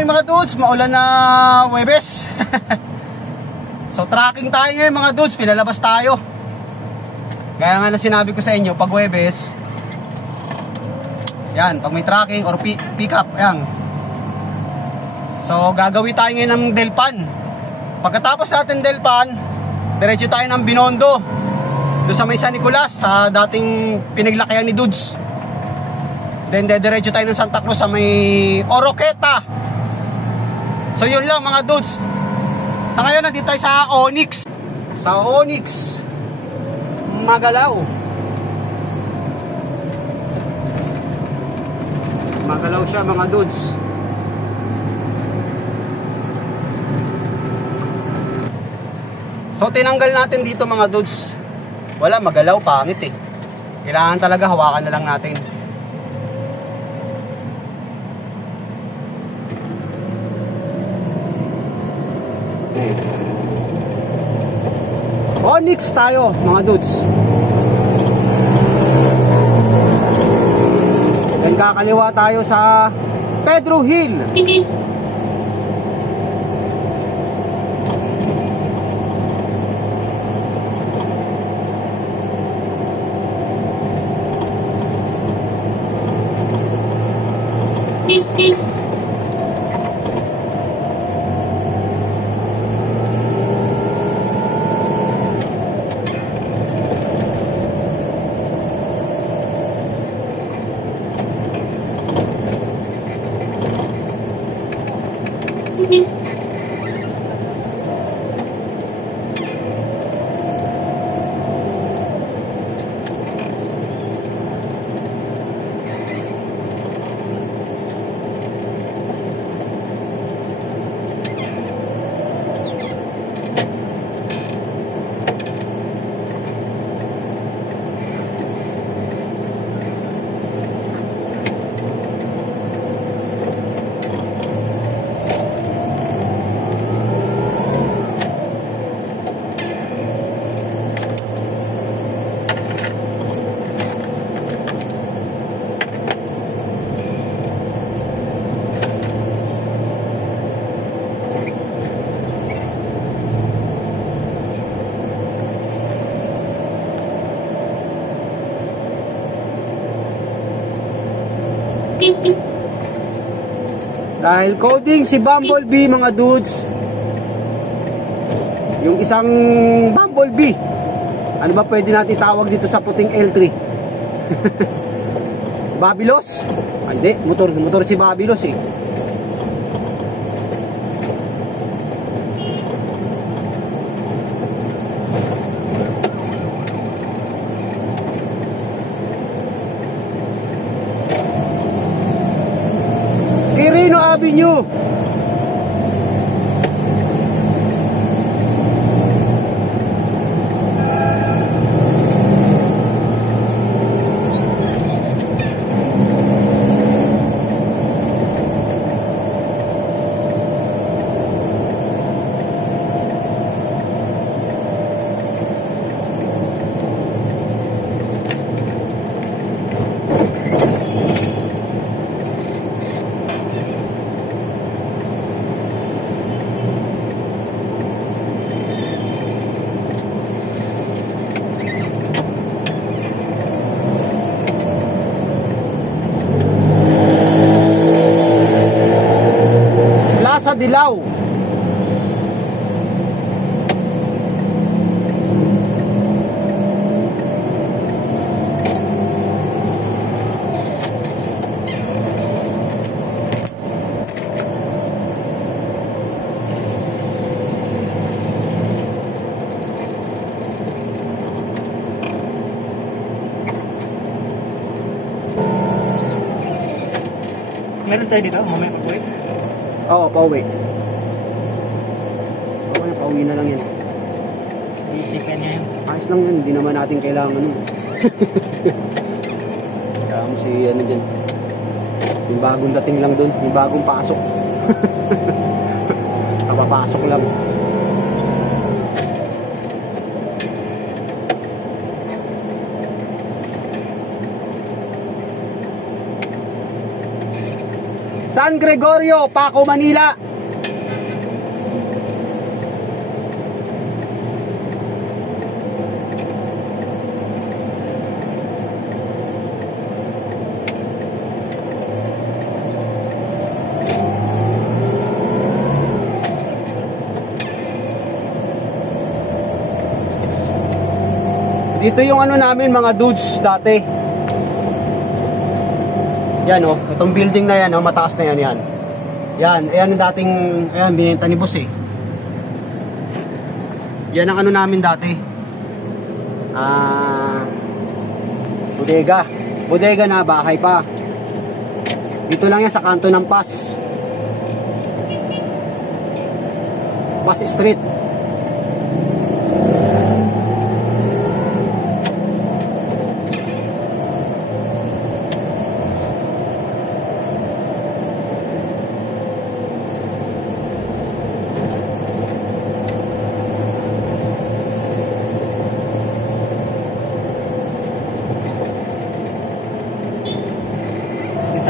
morning mga dudes, maulan na Huwebes. So tracking tayo ngayon mga dudes, pinalabas tayo. Kaya nga na sinabi ko sa inyo, pag Huwebes, yan, pag may tracking or pick up, yan. So gagawin tayo ngayon ng Delpan. Pagkatapos natin Delpan, diretso tayo ng Binondo, doon sa may San Nicolas, sa dating pinaglakihan ni Dudes. Then diretso tayo ng Santa Cruz sa may Oroqueta. So yun lang mga dudes. Sa ngayon nandito tayo sa Onyx. Sa Onyx Magalaw. Magalaw siya mga dudes. So tinanggal natin dito mga dudes. Wala, magalaw, pangit eh. Kailangan talaga hawakan na lang natin. Onyx tayo mga dudes. Then kakaliwa tayo sa Pedro Hill. Dahil coding si Bumblebee mga dudes. Yung isang Bumblebee, ano ba pwede natin tawag dito sa puting L3? Babylos? Hindi, motor si Babylos eh. Avenue. Sa Dilaw. Meron tayo dito, mamaya pag-uwi? Oo, pauwi. Pauwi na lang yan. Basic ka niya yun. Ayos lang yan, hindi naman natin kailangan kaya mo si ano dyan, yung bagong dating lang dun, yung bagong pasok. Kapapasok lang. San San Gregorio, Paco, Manila. Dito yung ano namin mga dudes dati. Yan oh, itong building na yan oh, mataas na yan yan. Yan, ayan yung dating, ayan binenta ni boss eh. Yan ang ano namin dati. Bodega. Bodega na, bahay pa. Dito lang yan sa kanto ng Pas. Pas Street.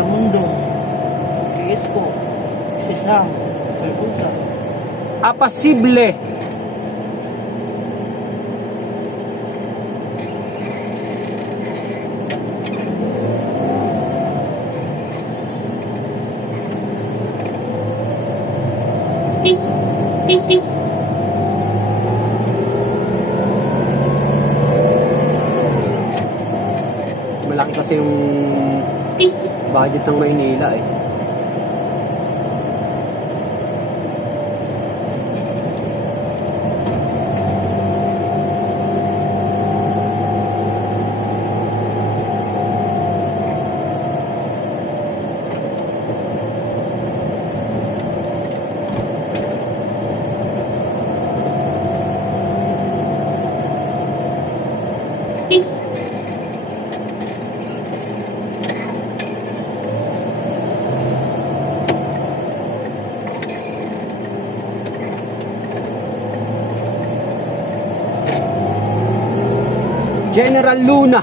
Mundo, si Isko, si Sam, si Pusa. Apasible. Malaki kasi yung budget ng Maynila eh. General Luna.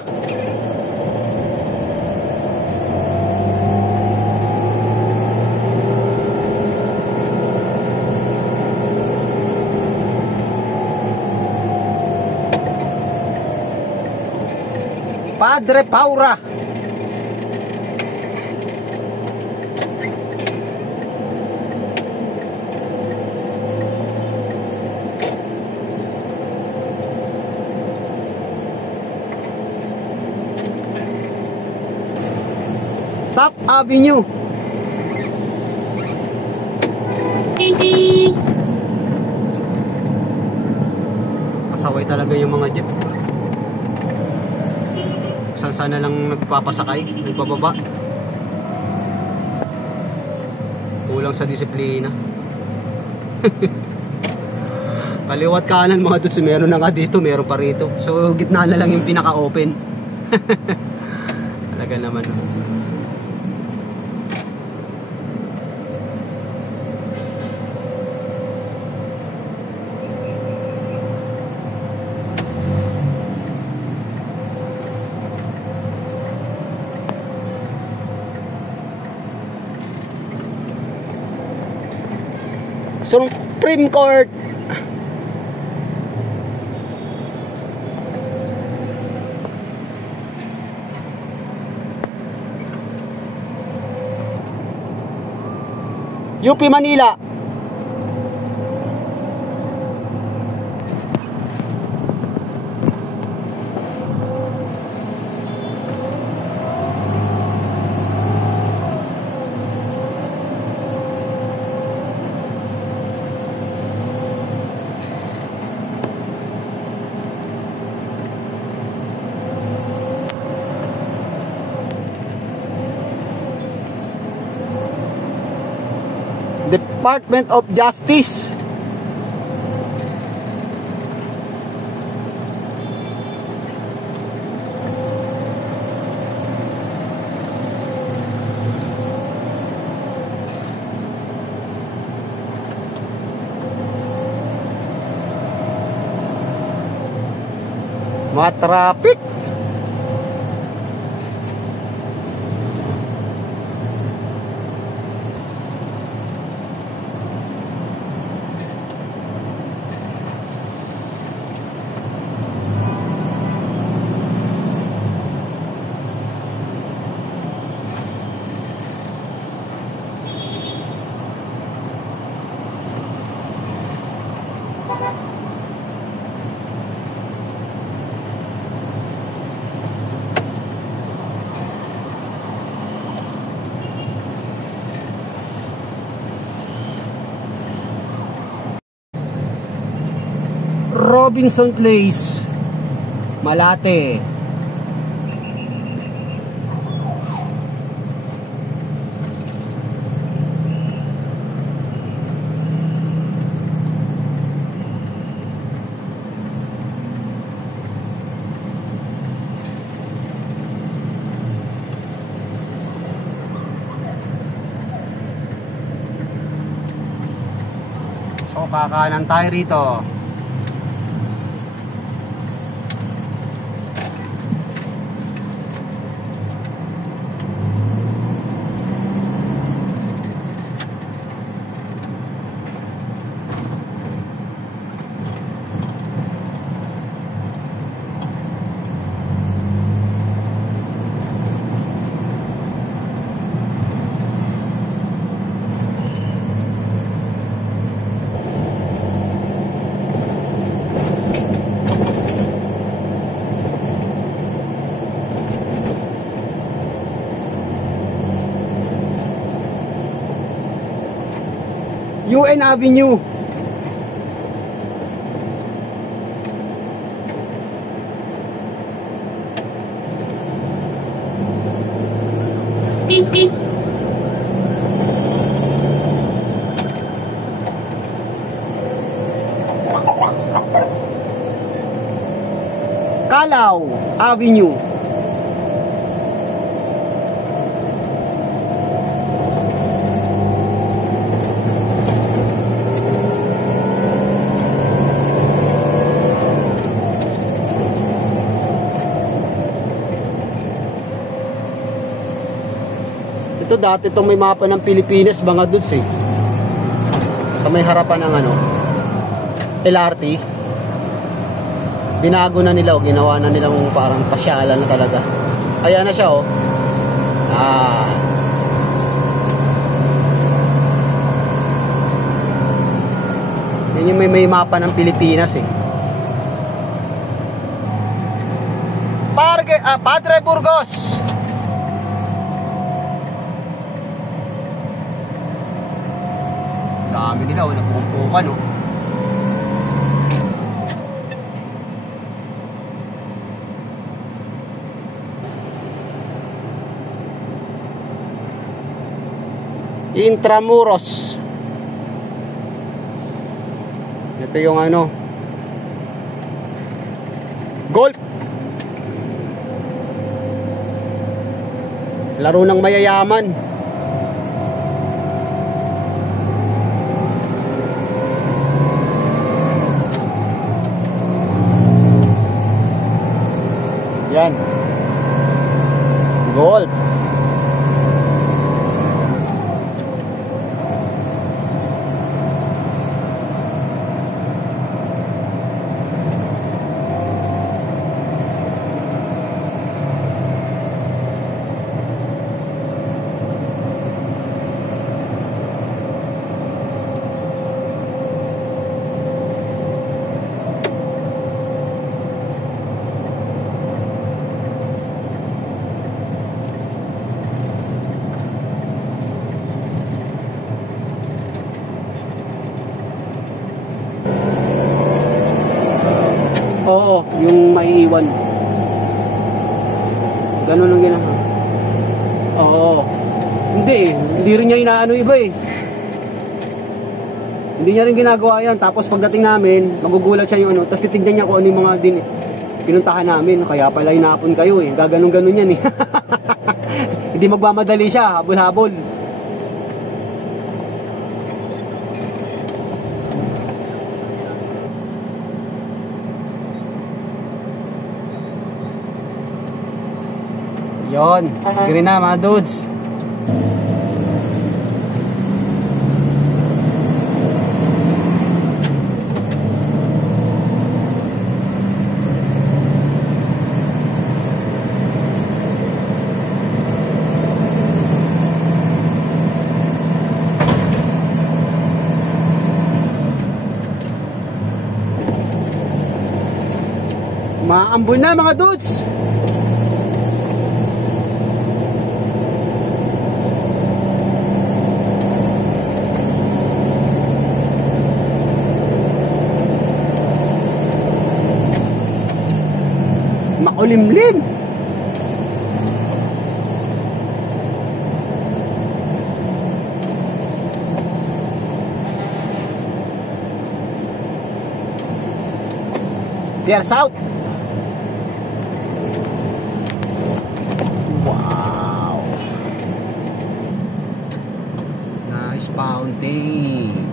Padre Paura. Top Avenue. Pasaway talaga yung mga jeep. Sana lang nagpapasakay, nagbababa. Kulang sa disiplina. Kaliwat kanan mga dudes, meron na nga dito, meron pa rito. So gitna na lang yung pinaka-open. Talaga naman. Supreme Court. UP Manila. Department of Justice. Mga traffic. Robinson Place, Malate. So kakanan tayo rito. UN Avenue. Calao Avenue. Ito dati itong may mapa ng Pilipinas, mga dudes eh. Sa may harapan ng ano, LRT. Binago na nila o ginawa na nilang parang pasyalan na talaga. Ayan na siya oh. Yan yung may mapa ng Pilipinas eh. Padre Burgos. Dami nila oh, nagpumpukan oh. Intramuros. Ito yung ano, golf. Laro ng mayayaman. Yan. Golf. Oo, yung maiiwan. Ganun lang ginagawa. Oo. Hindi rin niya inaano iba eh. Hindi niya rin ginagawa yan. Tapos pagdating namin, magugulat siya yung ano. Tapos titignan niya kung ano yung mga pinuntahan namin. Kaya pala hinapon kayo eh. Gaganong-ganon yan eh. Hindi magmamadali siya. Habol-habol. Yon, green na mga dudes. Maambon na mga dudes. Nakulimlim. Pier South. Wow. Nice fountain.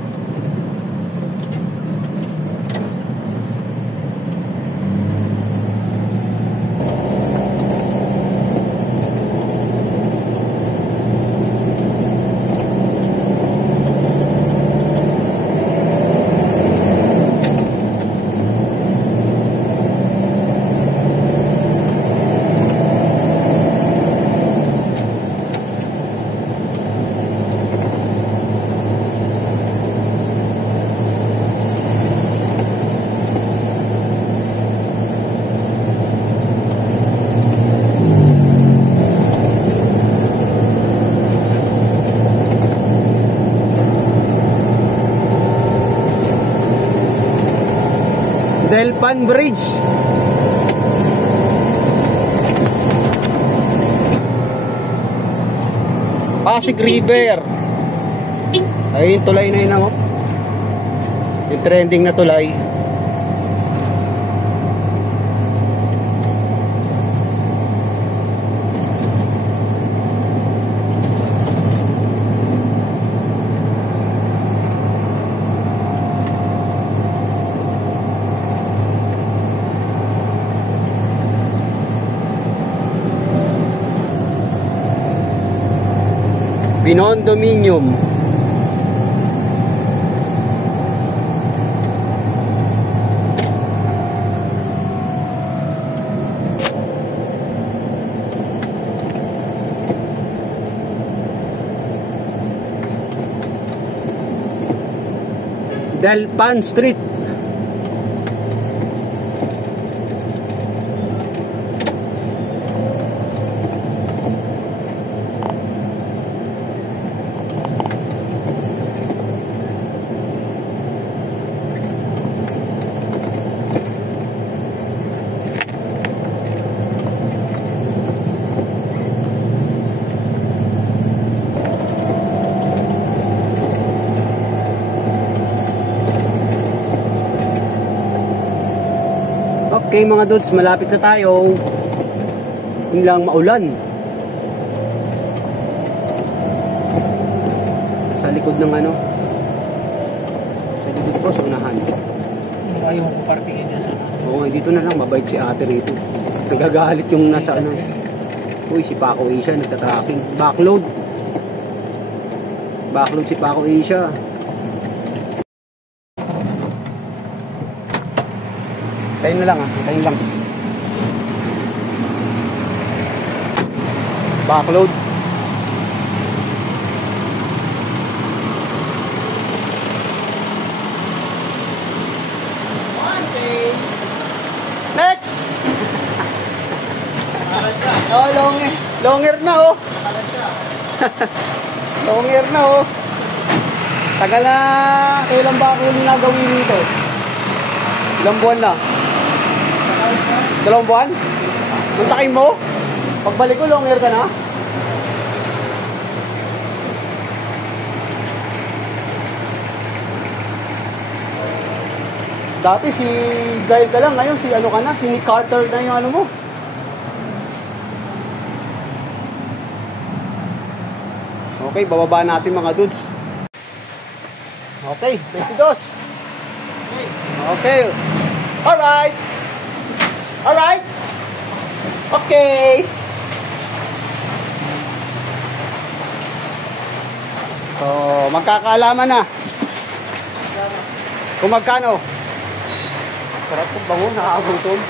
Delpan Bridge. Pasig River. Ay, yung tulay na yun, oh. Yung trending na tulay. Binondominium. Delpan Street. Okay mga dudes, malapit na tayo. Yun lang, maulan. Sa likod ng ano, sa likod ko, sa unahan. Ayaw ko parkingin niya sana. Oo, dito na lang, mabait si ate rito. Nagagalit yung nasa ano. Uy, si Paco Asia, nagtatracking. Backload. Backload si Paco Asia. Tayo na lang tayo lang. Backload. Next! Oh, longer na oh. Longer na oh. Tagal na, kailan ba ako yung nagawin nito? Ilang buwan na? 2 buwan? Muntakin mo? Pagbalik ko, longer ka na? Dati si Gail ka lang, ngayon si ano ka na, si Nick Carter na yung ano mo. Okay, bababa natin mga dudes. Okay, 22. Okay. Alright. Alright. Okay. So, magkakaalaman na. Kung magkano. Sarap kong bango, nakakagutom.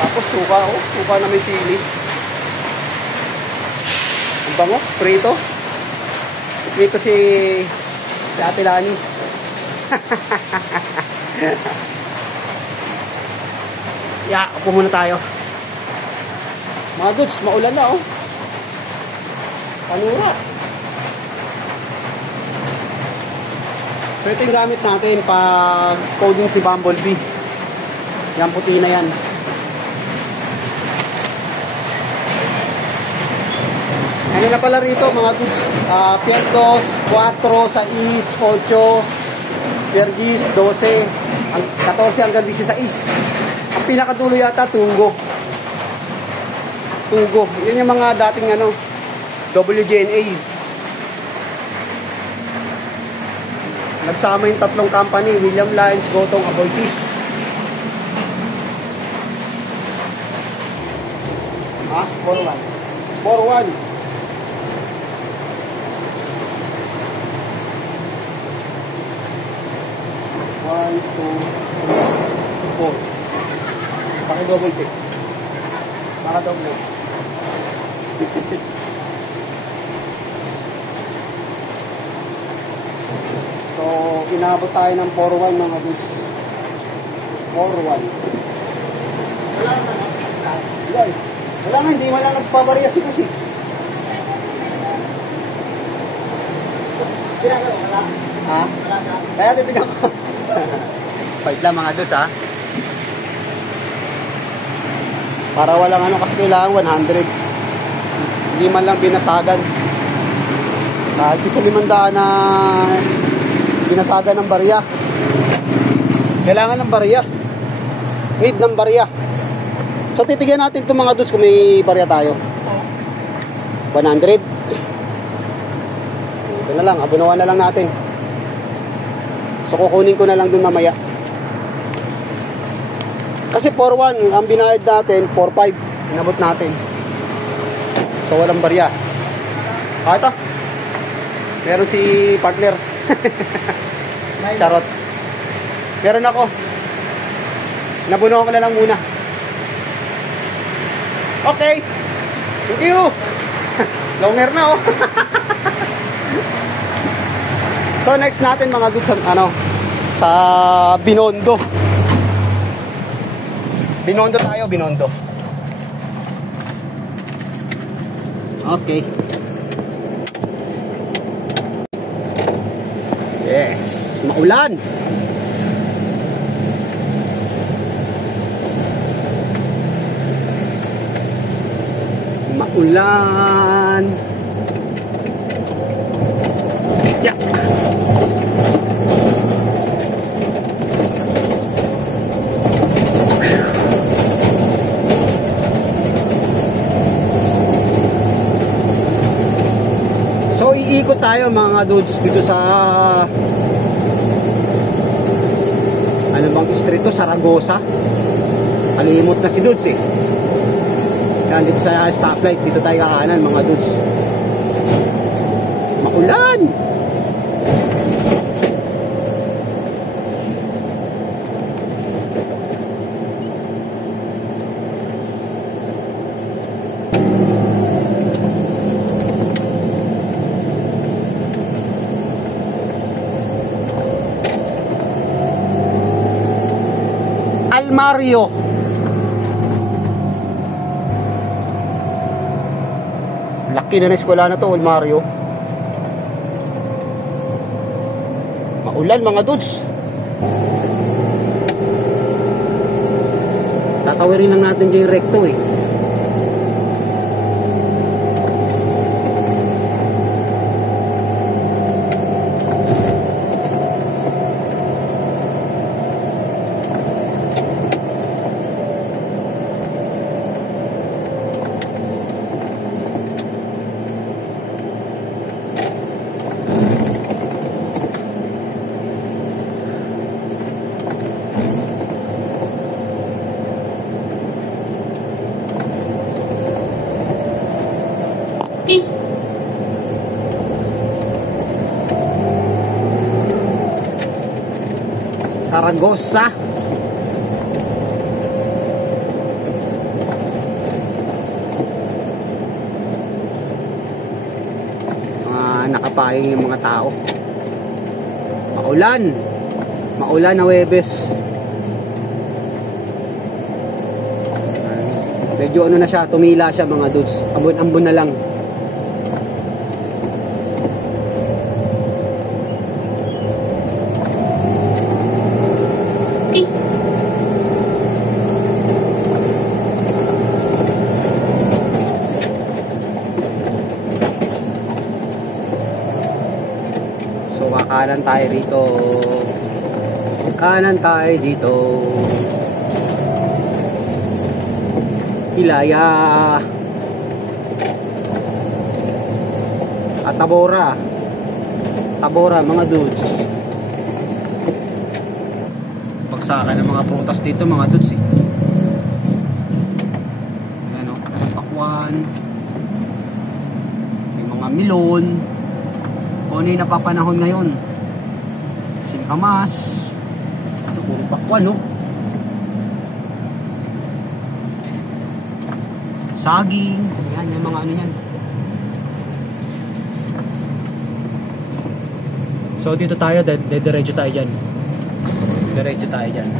Tapos suka, oh. Suka na may sili. Ang bango, prito. Prito si Ate Lani. Yeah, upo muna tayo. Mga dudes, maulan na oh. Panura. So ito yung gamit natin pag coding si Bumblebee. Yan, puti na yan. Ano na pala rito mga dudes? Pierdos, 4, 6, 8, Piergis, 12, 14 hanggang 16. Ang pinakadulo yata, Tugo. Tugo. Yan yung mga dating ano, WGNA. Nagsama yung tatlong company, William Lines, Gotong, Aboitiz. Ha? 4-1. 4-1. One, two, three, four. Paki-double tick. Maka-double. So, inabot tayo ng 4-1 mga dudes. 4-1. Wala nga, hindi wala nagpabarya si Kasi. Ha? Kaya titignan ko. Fight lang mga dudes, ha? Para walang ano, kasi kailangan 100. Hindi man lang binasagan. Kahit sa 500 na binasagan ng barya. Kailangan ng barya. Need ng barya. So titigyan natin itong mga dudes kung may barya tayo. 100. Ito na lang, abunawan na lang natin. So kukunin ko na lang dun mamaya. Kasi 4-1 ang binayad natin, 4-5 inabot natin. So walang barya. Ito. Meron si partner. Charot. Meron ako. Nabunuhan ko na lang muna. Okay. Thank you. Longer na oh. So next natin mga dudes, ano, sa Binondo. Binondo tayo, Binondo. Okay. Yes, maulan. Maulan. Yeah. So iikot tayo mga dudes dito sa ano bang street to, Saragosa. Kalimot na si dudes eh. Yan dito sa stoplight, dito tayo kakanan mga dudes. Maulan. Mario. Laki na eskwela na to, Mario. Maulan mga dudes. Tatawirin lang natin dyan yung recto eh. Saragosa. Nakapayong yung mga tao. Maulan. Maulan na Huwebes. Medyo ano na siya, tumila siya mga dudes. Ambon-ambon na lang. Kanan tayo dito. Kanan tayo dito. Ilaya. At Tabora. Tabora mga dudes. Pagsakan ng mga prutas dito mga dudes eh. Ayan o, pakwan. May mga milon. Kung ano yung napapanahon ngayon. Singkamas. Ito puro pakwan o. Saging. Ayan yung mga ano yan. So dito tayo, diretso tayo dyan. Diretso tayo dyan.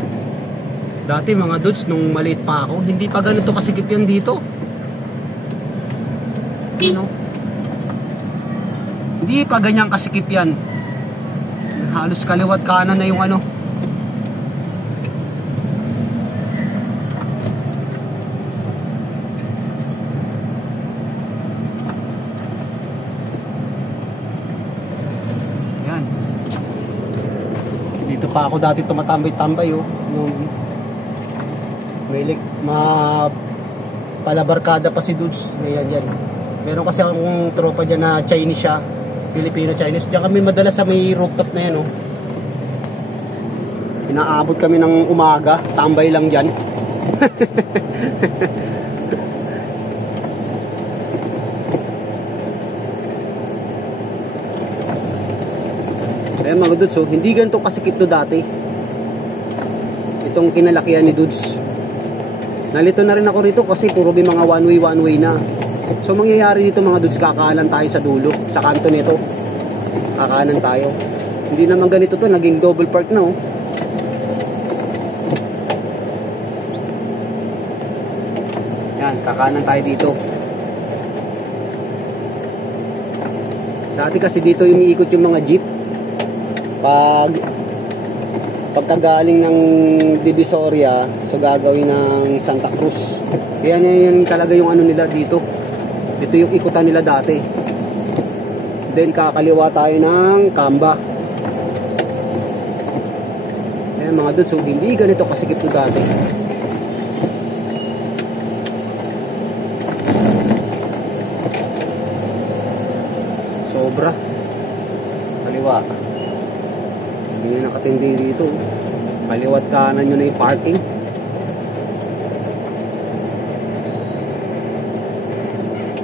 Dati mga dudes, nung maliit pa ako, hindi pa ganito kasikip yan dito. You know? Hindi pa ganyang kasikip yan. Halos kaliwat kanan na yung ano. Dito pa ako dati tumatambay-tambay oh. Nung palabarkada pa si Dudes. Ayan yan. Meron kasi akong tropa dyan na Chinese siya. Filipino-Chinese. Diyan kami madalas sa may rooftop na yan oh. Inaabot kami ng umaga. Tambay lang dyan. Kaya mga dudes, oh, hindi ganito kasikip no dati. Itong kinalakihan ni Dudes. Nalito na rin ako rito kasi puro may mga one way na. So mangyayari dito mga dudes, kakanan tayo sa dulo, sa kanto nito. Kakanan tayo. Hindi naman ganito to, naging double park na oh. Yan, kakanan tayo dito. Dati kasi dito umiikot yung mga jeep. Pagkagaling ng Divisoria, so gagawin ng Santa Cruz. Kaya yan talaga yung ano nila dito. Ito yung ikutan nila dati. Then kakaliwa tayo ng Kamba. Ayan mga dudes, so hindi ganito kasikip to dati. Sobra. Kaliwa. Hindi na nakatindi dito. Kaliwat kanan nyo na yung parking.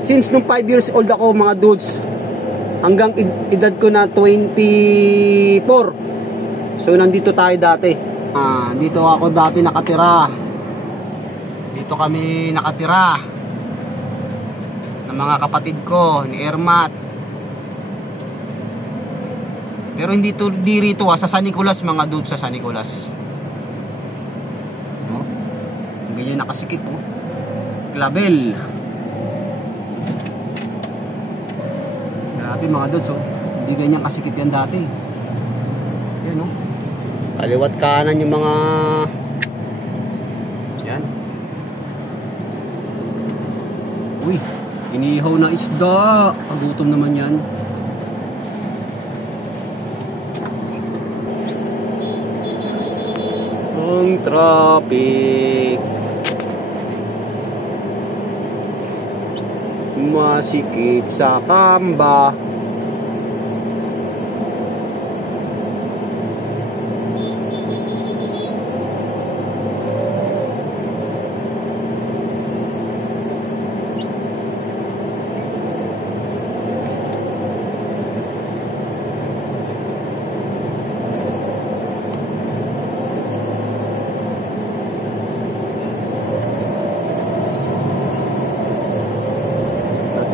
Since nung 5 years old ako mga dudes, hanggang edad ko na 24. So nandito tayo dati. Dito ako dati nakatira. Dito kami nakatira ng mga kapatid ko ni Ermat. Pero hindi rito sa San Nicolas mga dudes, sa San Nicolas. No? Ganyan nakasikip oh. Clavel. Grabe mga dudes oh. Hindi ganyan kasikip yan dati. Yan oh. Kaliwat kanan yung mga yan. Uy, inihaw na isda. Pagutom naman yan. Ang traffic. Masikip sa Kamba.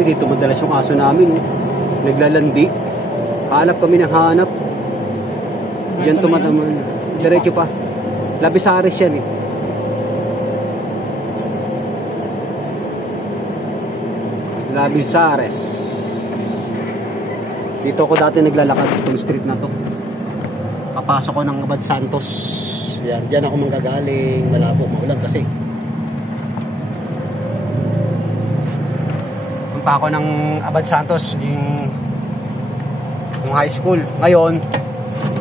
Dito madalas yung aso namin naglalandi, hanap kami ng hanap. Yan tumataman diretso pa, Labisares yan eh. Labisares. Dito ako dati naglalakad itong street na to. Papasok ko ng Abad Santos. Yan, dyan ako manggagaling. Malabo, maulan kasi. Ako ng Abad Santos yung high school. Ngayon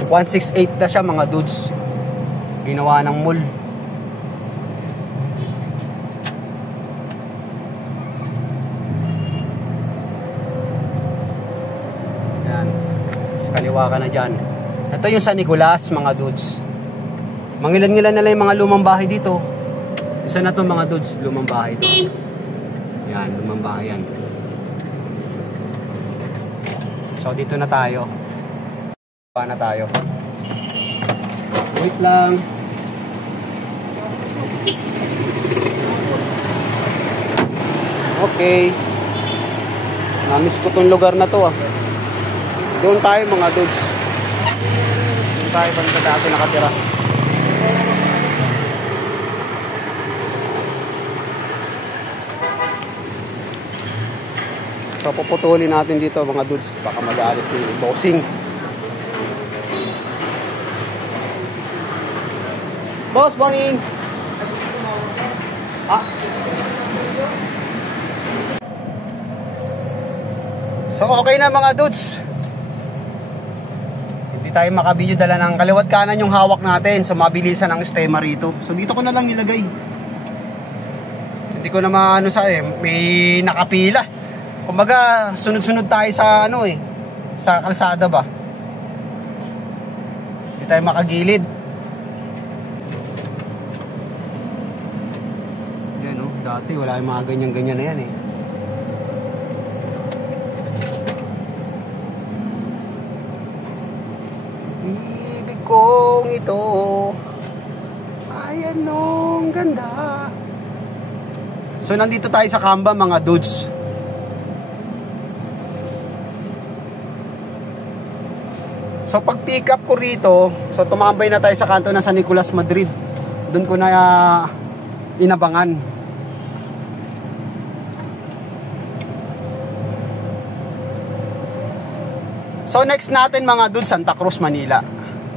168 na siya mga dudes. Ginawa ng mall. Yan. Sa kaliwa ka na dyan. Ito yung San Nicolas mga dudes. Mangilan-ngilan na lang yung mga lumang bahay dito. Isa na to mga dudes, lumang bahay to. Yan, lumang bahay yan. So dito na tayo. Pa na tayo. Wait lang. Okay. Namiss ko tong lugar na to ah. Doon tayo mga dudes. Doon tayo banda dati nakatira. So puputulin natin dito mga dudes. Baka mag-aalit si bossing. Boss, morning! Ah. So okay na mga dudes. Hindi tayo makabidyo, dala ng kaliwat kanan yung hawak natin. So mabilisan ang stemma rito. So dito ko na lang nilagay. Hindi ko na maano sa may nakapila. Kumbaga, sunod-sunod tayo sa ano sa kalsada ba. Hindi tayo makagilid. Yan dati wala yung mga ganyan-ganyan na yan Ibig kong ito ay anong ganda. So nandito tayo sa Kamba mga dudes. So pag pick up ko rito, so tumambay na tayo sa kanto ng San Nicolas, Madrid. Doon ko na inabangan. So next natin mga dudes, Santa Cruz, Manila.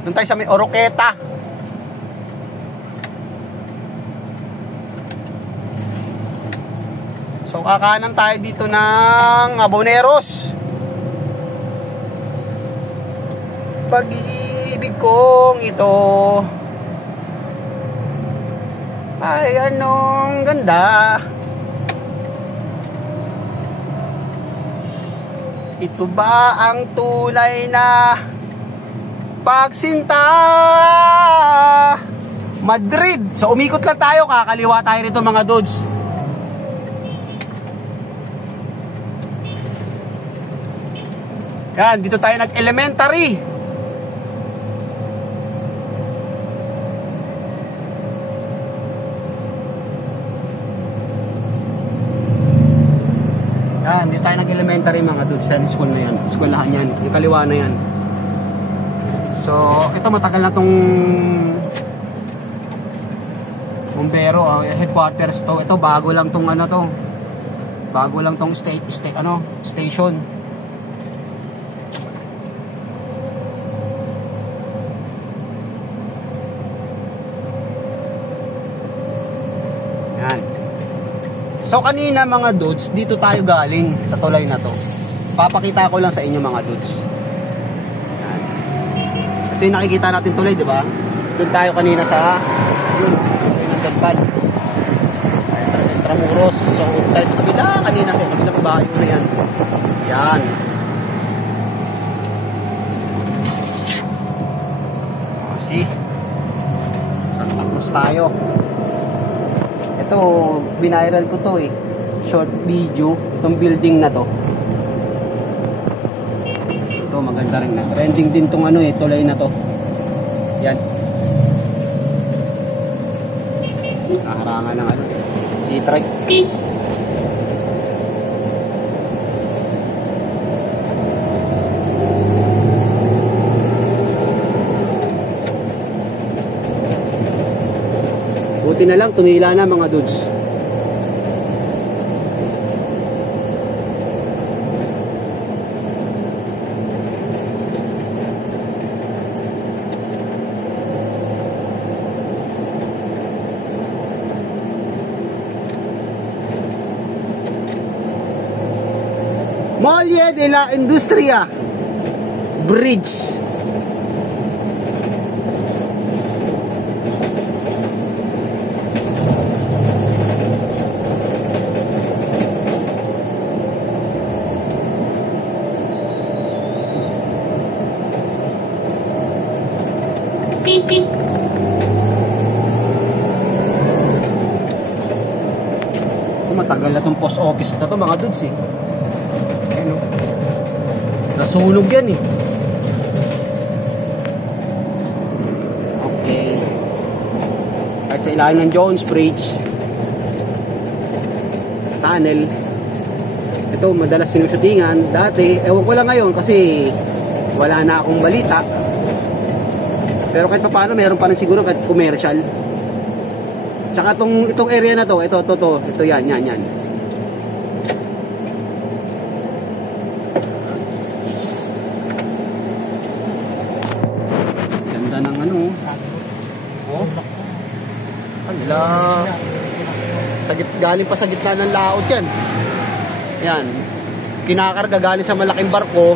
Doon tayo sa may Oroqueta. So kakanan tayo dito ng Aboneros. Pag-ibig kong ito ay anong ganda. Ito ba ang tunay na pagsinta? Madrid. So umikot lang tayo, kakaliwa tayo rito mga dudes. Yan, dito tayo nag-elementary. Yan, dito tayo nag-elementary mga dudes. Yan, school na yan. Eskwelahan yan. Yung kaliwa na yan. So, ito matagal na tong bumbero, headquarters to. Ito bago lang tong bago lang tong station. Yan. So kanina mga dudes, dito tayo galing sa tulay na to. Papakita ko lang sa inyo mga dudes. Yan. Ito yung nakikita natin tulay, di ba? Doon tayo kanina sa Nagdagpan. Intramuros. So tayo sa kabila kanina sa kabilang bahay na yan. Yan. See? Santa Cruz tayo. Ito, biniral ko to short video, itong building na to. Ito maganda rin na. Trending din tong tulay na to. Yan. Nakaharangan ng i-try. Buti na lang, tumila na mga dudes. Mole de la Industria Bridge. Matagal na tong post office na to mga dudes eh. Ano? Nasunog yan eh. Okay. Ay sa ilalim ng Jones Bridge tunnel. Ito madalas sinushootingan. Dati, ewan ko lang ngayon kasi wala na akong balita. Pero kahit pa paano meron pa rin siguro kahit commercial. Tsaka itong area na to, ito yan. Ganda ng ano. Oh. Ala. Galing pa sa gitna ng laot yan. Yan. Kinakarga galing sa malaking barko,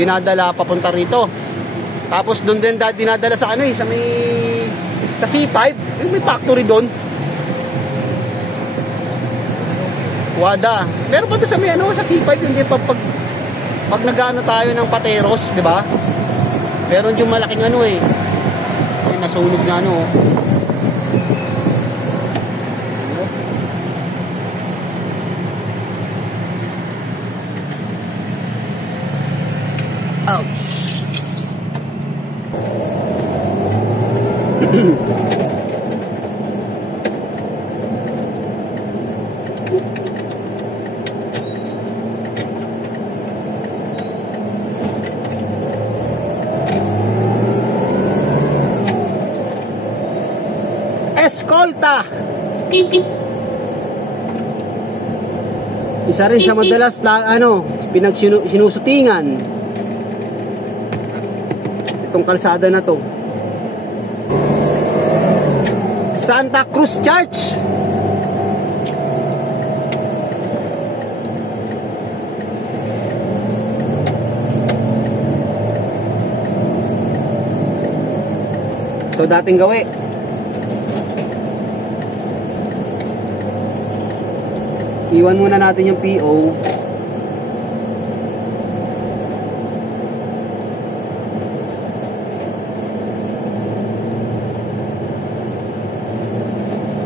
dinadala papunta rito. Tapos doon din dinadala sa ano sa C5, may factory doon. Wada. Meron pa doon sa sa C5 hindi pa pag nag-ano tayo ng Pateros, di ba? Meron yung malaking ano eh. Ay, nasunog na ano. Ouch. Eskolta. Isa rin sa madalas sinusutingan itong kalsada na to. Santa Cruz Church. So dating gawi. Iwan muna natin yung PO.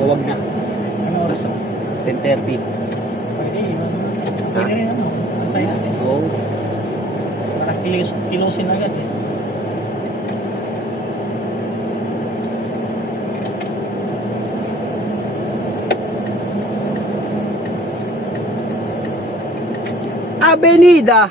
Huwag na. Ano oras na? 10:30. Pwede, pwede rin ano. Antay natin. Oo. Para kilosin agad eh. Avenida.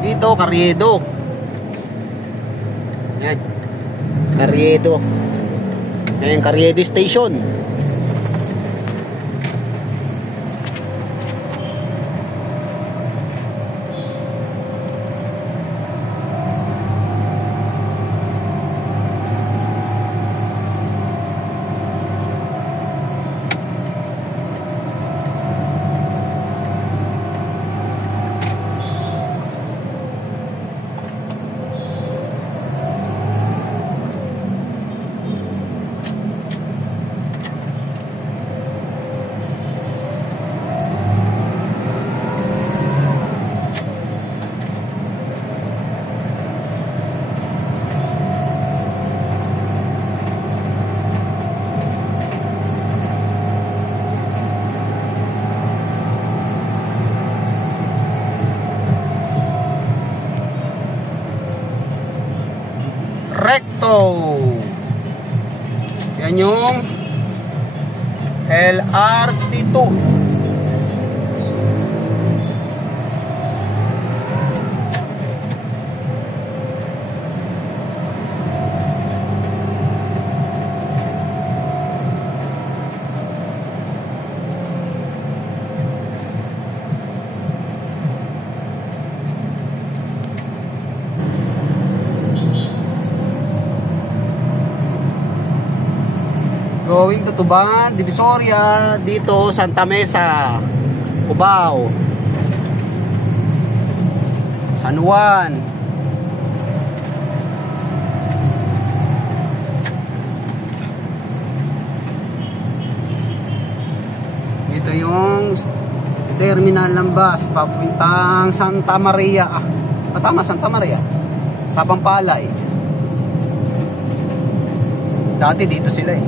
Dito, Carriedo. Yan. Carriedo. Yan, Carriedo Station. Recto. Yan yung LRT2. Going to Tubangan, Divisoria, dito Santa Mesa, Cubao, San Juan. Ito yung terminal ng bus papuntang Santa Maria. Tama, Santa Maria. Sa Pampalay. Dati dito sila eh.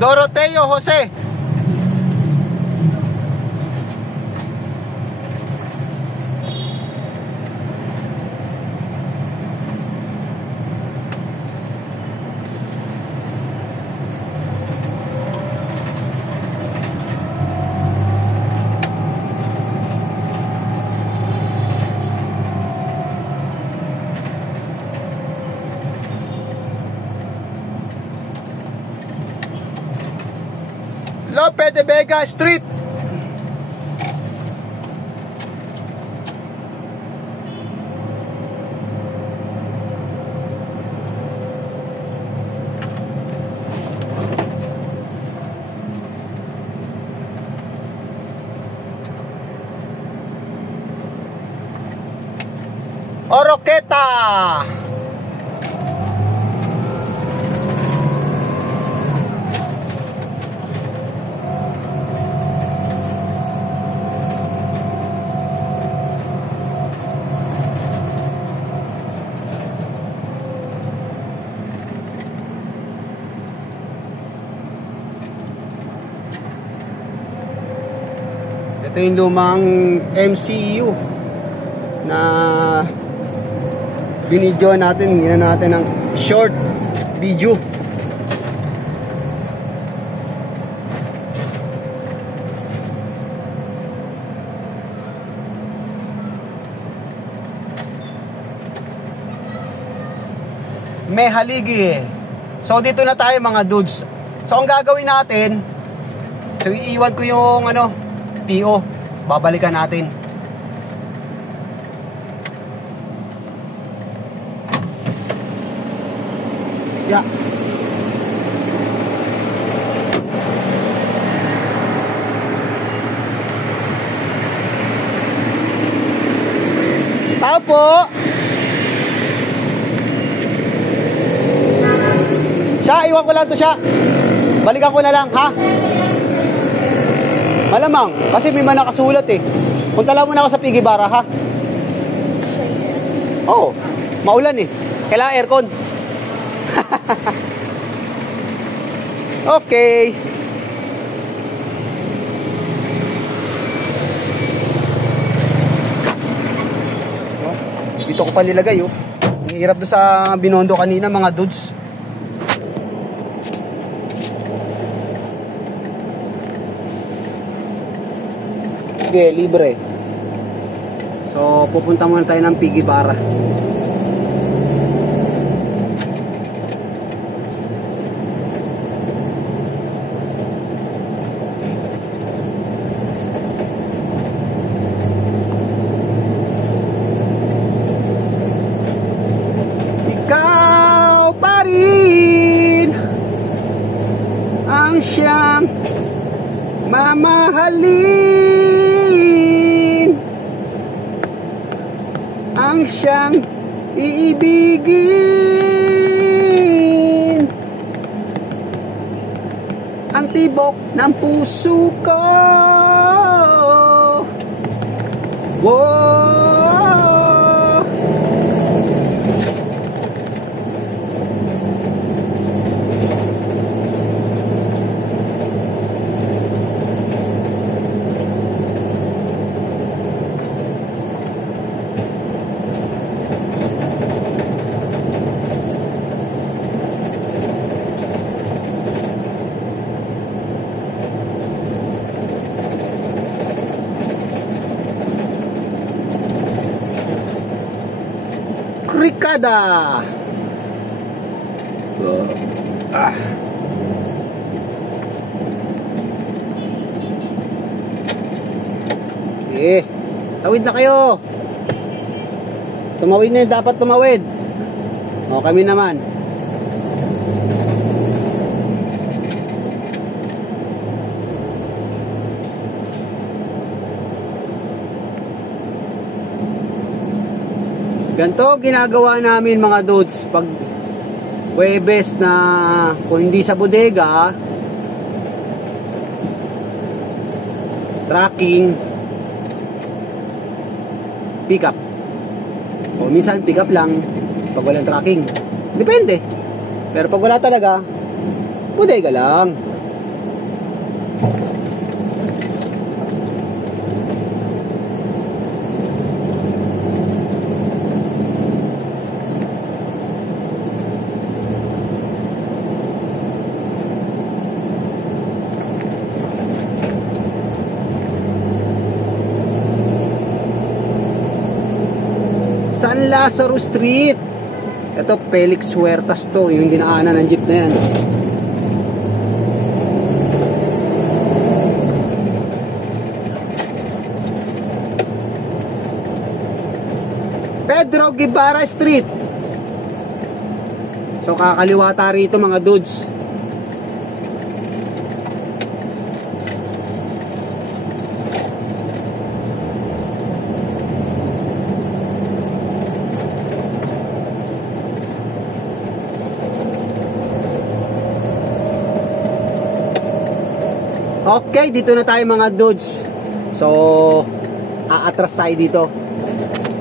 Doroteo Jose. Lope de Vega Street. Oroqueta. Ito yung lumang MCU na binidyo natin, gina natin ng short video. May haligi eh. So dito na tayo mga dudes. So ang gagawin natin, so iiwan ko yung PO. Babalikan natin. Yeah. Tao po. Siya, iwan ko lang to siya. Balikan ko na lang, ha? Malamang, kasi may man nakasulat eh. Punta lang muna ako sa Pigibara, ha? Oo, maulan eh. Kailangan aircon. Okay. Dito ko pa nilagay, oh. Ang hirap doon sa Binondo kanina, mga dudes. Okay, libre. So, pupunta muna tayo ng Pigibara. Ikaw pa rin ang siyang mamahalin, ang siyang iibigin, ang tibok ng puso ko. Whoa. Ricada. Tawid na kayo. Tumawid na, dapat tumawid. O, kami naman. Ganito ginagawa namin mga dudes pag Huwebes na kung hindi sa bodega, tracking, pick up. O minsan pick up lang pag walang tracking. Depende. Pero pag wala talaga, bodega lang. San Lazaro Street. Ito Felix Huertas to, yung dinaanan ng jeep na yan. Pedro Guevara Street. So kakaliwa tayo rito mga dudes. Okay, dito na tayo mga dudes. So, aatras tayo dito.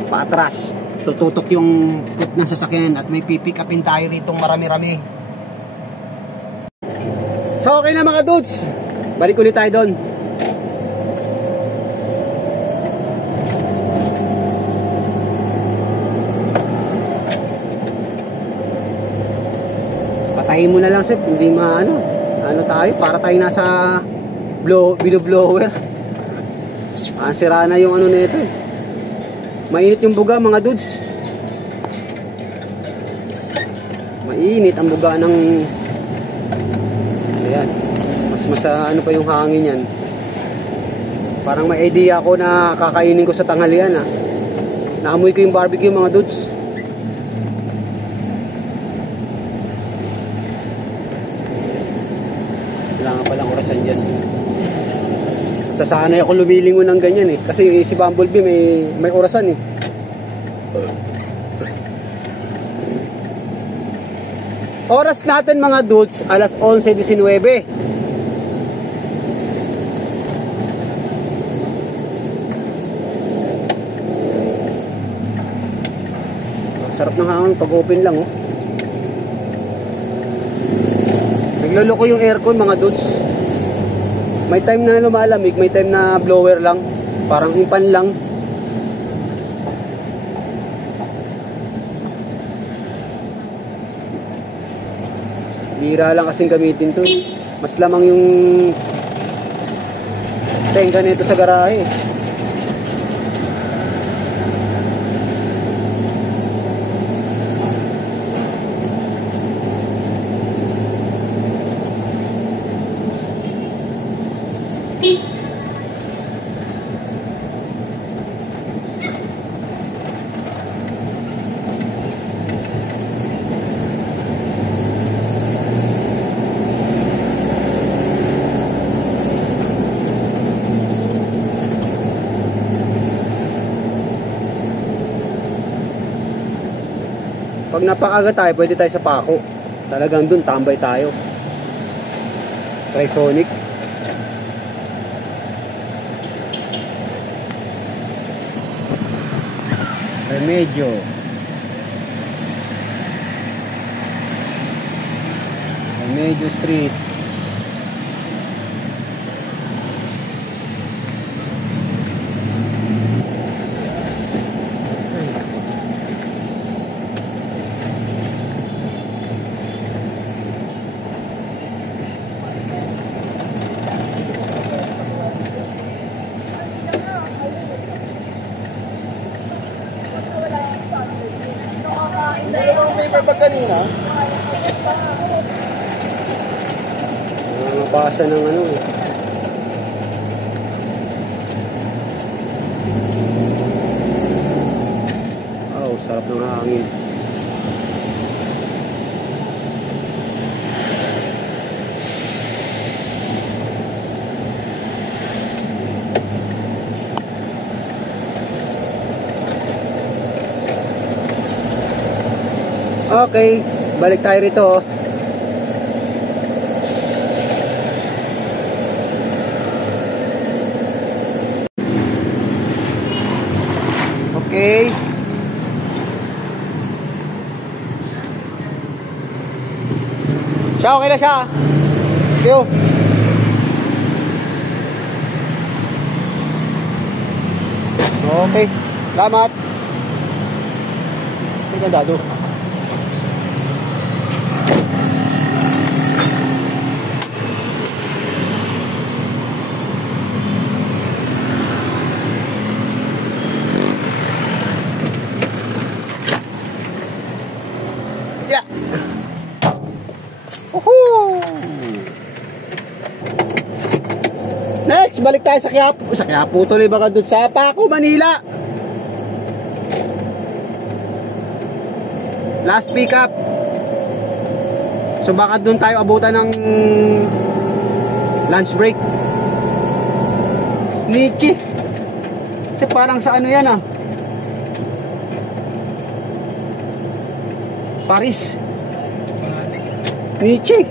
Paatras. Tututok yung foot ng sasakyan at may pipick upin tayo rito marami-rami. So, okay na mga dudes. Balik ulit tayo doon. Patayin mo na lang, Sep. Hindi ano tayo, para tayo nasa blower. Sira na yung ano nito eh. Mainit yung buga mga dudes. Mainit ang buga ng ayan. Mas ano pa yung hangin yan. Parang may idea ako na kakainin ko sa tanghalian ah. Naamoy ko yung barbecue mga dudes. Wala nga palang orasan dyan. Sasanay ako lumilingon ng ganyan eh. Kasi si Bumblebee may orasan eh. Oras natin mga dudes, alas 11:19. Sarap ng hangin pag open lang oh. Nagloloko yung aircon mga dudes. May time na lumalamig, may time na blower lang. Parang himpan lang. Bira lang kasing gamitin to. Mas lamang yung tenga nito sa garahe. Pag napakaga tayo, pwede tayo sa Paco. Talagang dun, tambay tayo. Trisonic. Remedyo. Remedyo Street. Basa ng ano eh. Oh, sarap ng hangin. Okay, balik tayo rito. Okay. Siya, okay na siya. Thank you. Okay, salamat. Ang ganda doon. Yeah. Woohoo! Next, balik tayo sa Quiapo. Sa Quiapo tuloy baka doon sa Paco, Manila. Last pick up. So baka doon tayo abutan ng lunch break. Nietzsche. Kasi parang sa ano yan ah. Paris. Nietzsche.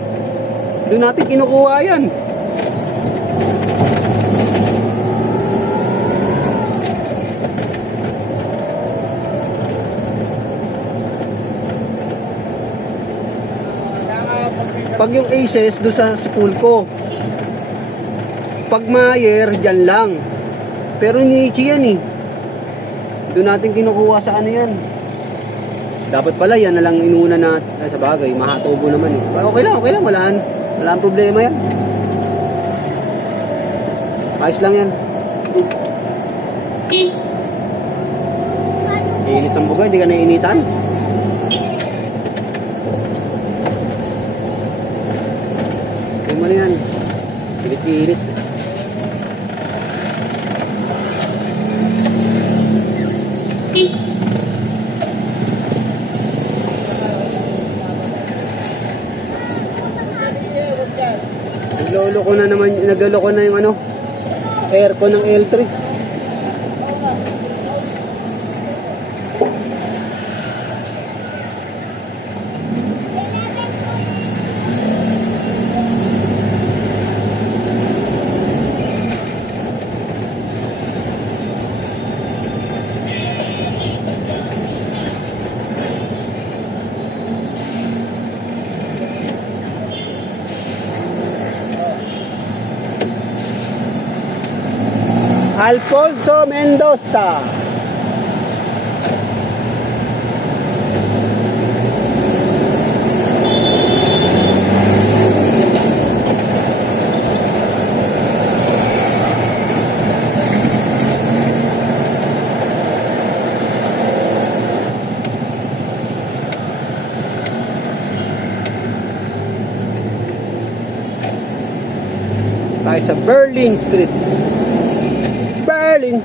Doon natin kinukuha yan. Pag yung Aces doon sa Sepulco, pag Mayer dyan lang, pero Nietzsche yan eh. Doon natin kinukuha sa ano yan. Dapat pala yan na lang inuna na sa bagay, mahatubo naman eh. Okay lang, walaan problema yan. Ayos lang yan. Init ang buga, hindi ka naiinitan. Ano yan? Pilit-pilit. Nagloloko na yung ano, aircon ng L3. Alfonso Mendoza. Tayo sa Berlin Street. Berlin.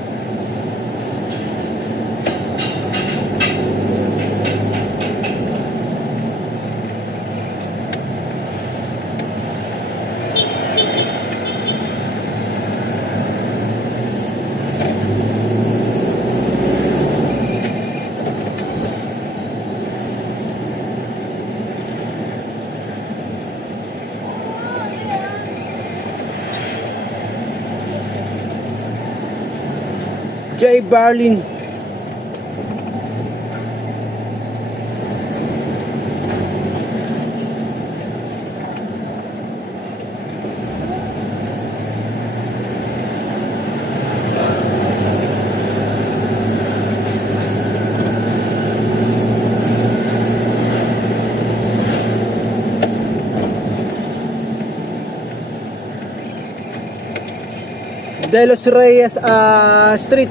J. Berlin. De los Reyes Street.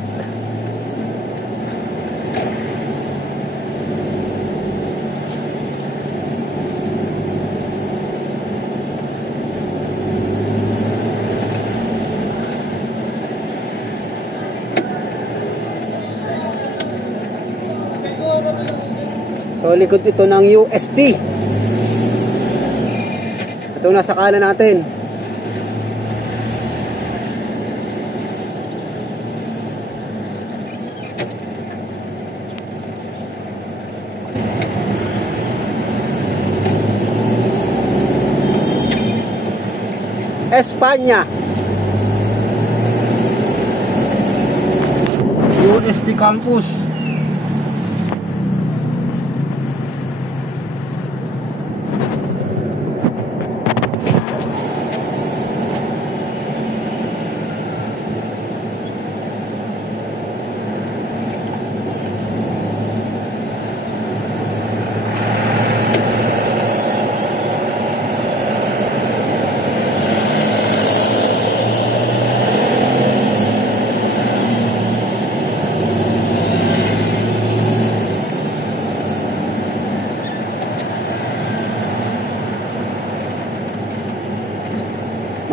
So likod ito ng UST. Ito nasa kanan natin. Espanya. UST Campus.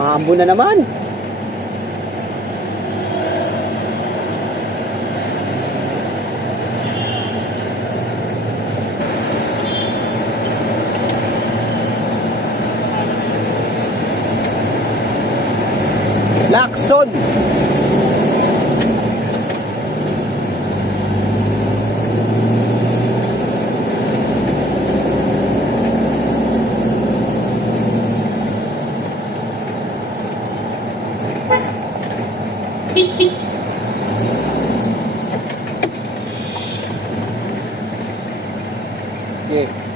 Maambo na naman. Lacson. Okay.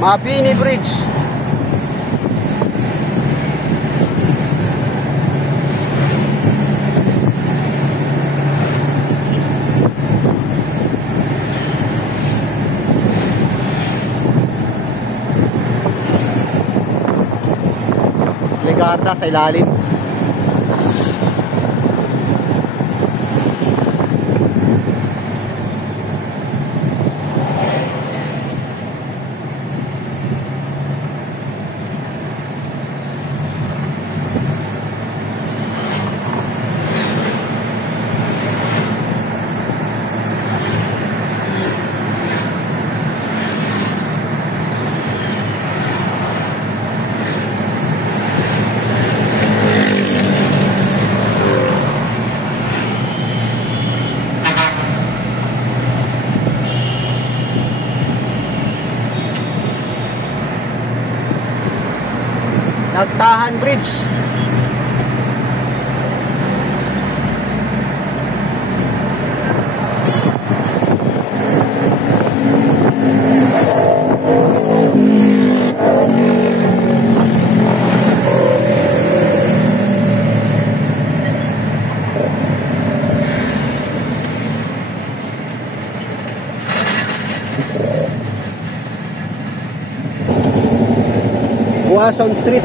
Mabini Bridge. Legata sa ilalim. Nagtahan Bridge. Quezon Street.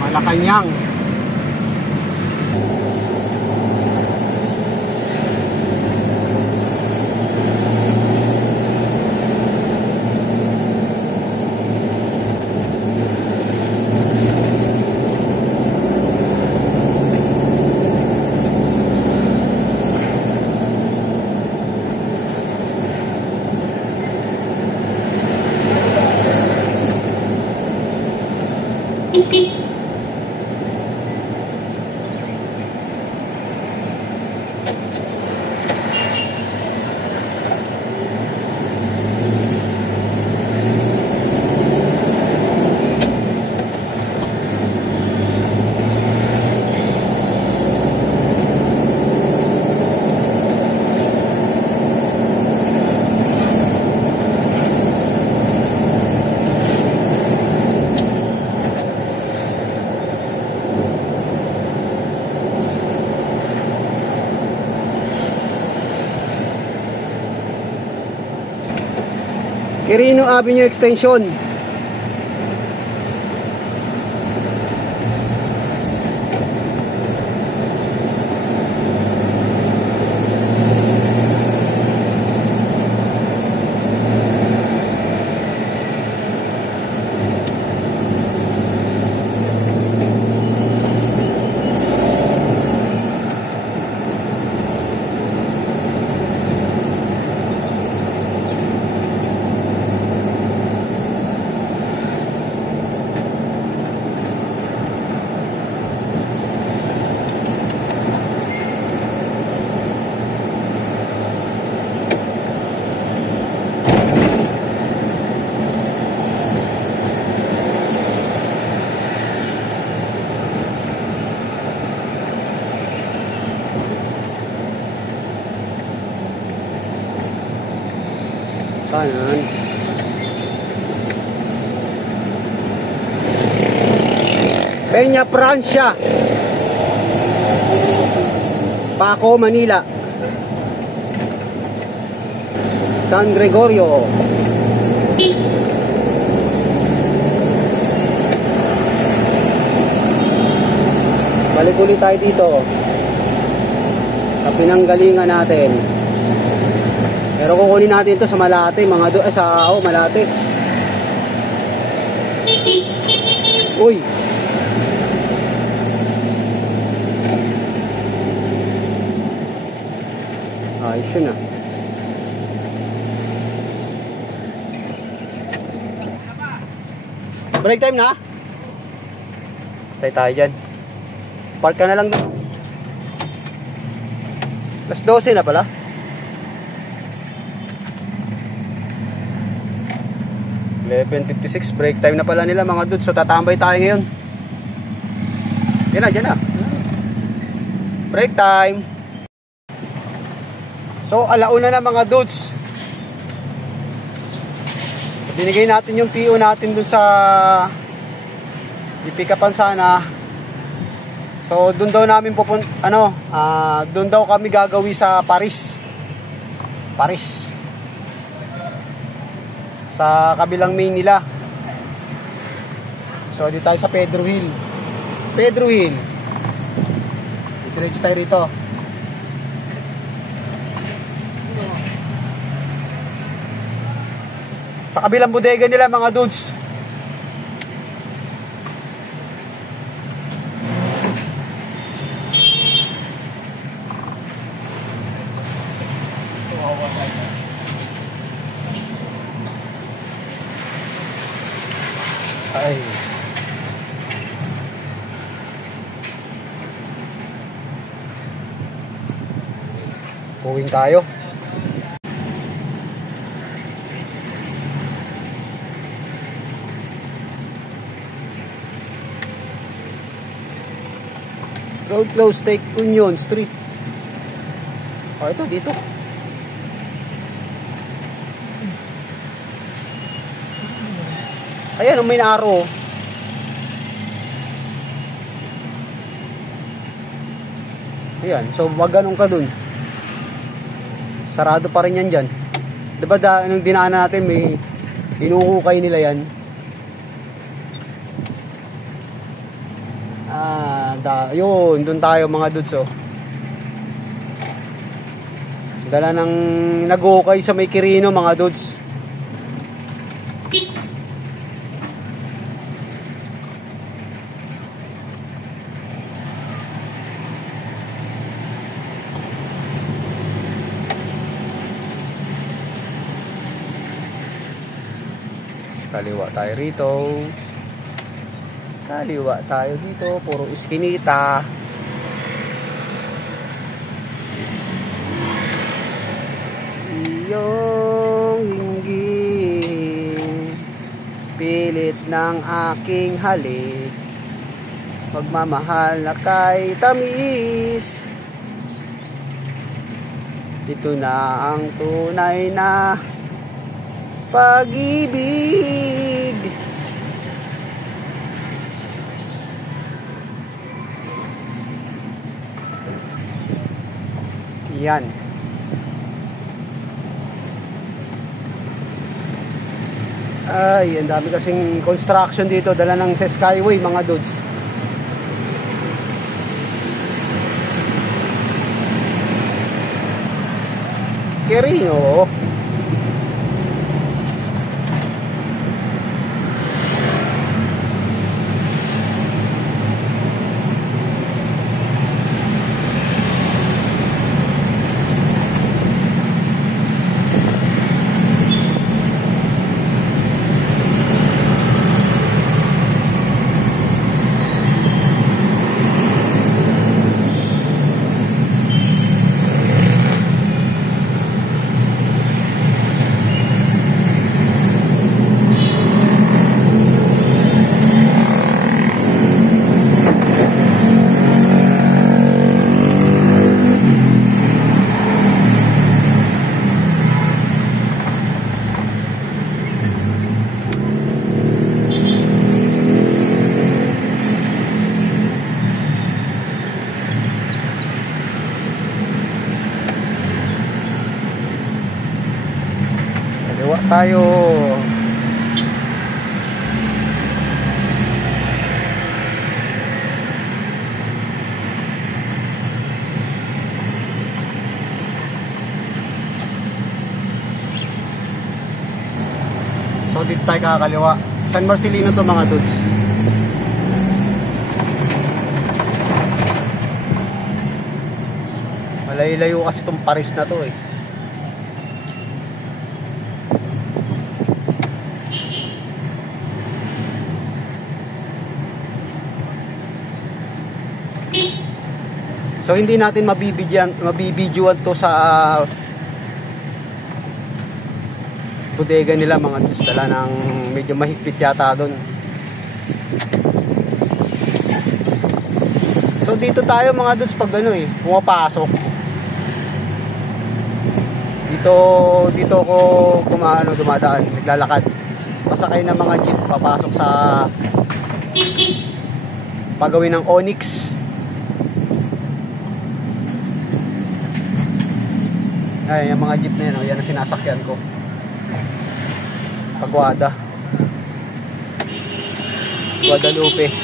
Malacanang. Quirino Avenue Extension. Kanan. Peña Francia, Paco, Manila. San Gregorio. Balik ulit tayo dito sa pinanggalingan natin. Pero kukunin natin ito sa Malate, Malate. Uy. Ayos yun ah. Break time na? Tayo dyan. Park ka na lang. Alas 12 na pala. .56, break time na pala nila mga dudes. So tatambay tayo ngayon. Diyan na. Break time. So alauna na mga dudes. Binigay natin yung PO natin dun sa ipikapan sana. So dun daw namin dun daw kami gagawi sa Paris. Sa kabilang main nila. So dito tayo sa Pedro Hill. Diretso tayo rito. Sa kabilang bodega nila mga dudes. Ay. Puwing tayo. Road close, take Union Street. Oh, ito dito. Ayan, may arrow. Ayan, so wag ganun ka dun. Sarado pa rin yan dyan. Diba nung dinaanan natin, may inuhukay nila yan. Yun, dun tayo mga dudes, oh. Dala ng nag-hukay sa may Quirino mga dudes. Kaliwa tayo rito. Kaliwa tayo dito. Puro iskinita. Iyong hinggin, pilit ng aking halik, pagmamahal na kay tamis. Ito na ang tunay na pag-ibig. Yan. Ay, ang dami kasing construction dito, dala ng sa Skyway mga dudes. Quirino. Kaliwa tayo. So dito tayo kakaliwa. San Marcelino to mga dudes. Malayo-layo kasi itong Paris na to eh. So hindi natin mabibidyoan to sa bodega nila mga dudes. Dala ng medyo mahigpit yata doon. So dito tayo mga dudes pag ano eh, pumapasok. Dito ko dumadaan, naglalakad. Pasakay ng mga jeep papasok sa pagawin ng Onyx. Ay, yung mga jeep na yan, yan ang sinasakyan ko. Paguada. Guadalupe.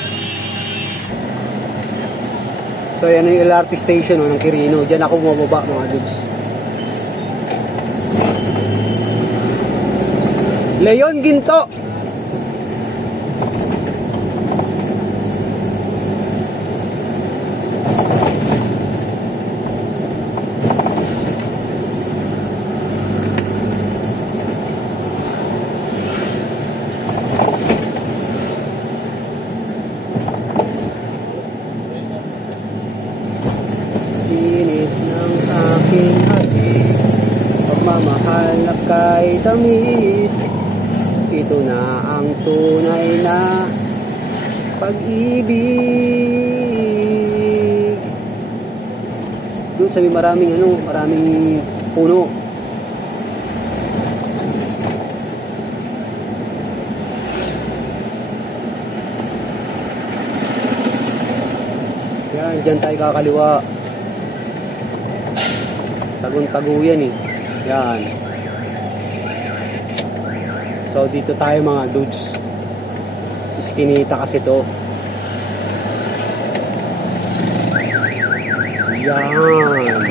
So yan yung LRT station ng Quirino. Diyan ako bumababa mga dudes. Leon Ginto. Init ng aking hati, pagmamahal na kay tamis. Ito na ang tunay na pag-ibig. Doon sabi maraming puno. Yan, dyan tayo kakaliwa. Tagun-tago yan eh. Yan. So dito tayo mga dudes. Iskinita kasi to. Yan.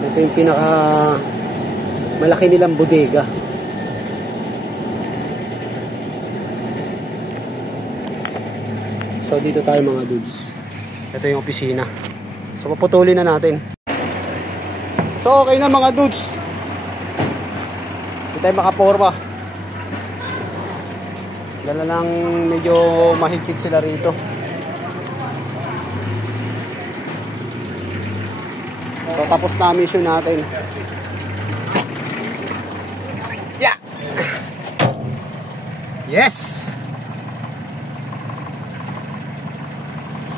Ito yung pinaka malaki nilang bodega. So dito tayo mga dudes. Ito yung opisina. So paputulin na natin. So okay na mga dudes. Hindi tayo makaporma. Dala lang medyo mahigpit sila rito. So tapos na mission natin. Yeah. Yes.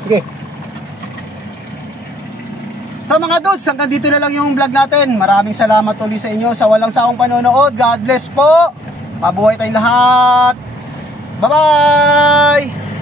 Okay. So mga dudes, hanggang dito na lang yung vlog natin. Maraming salamat ulit sa inyo sa walang sawang panonood. God bless po. Mabuhay tayong lahat. Bye-bye!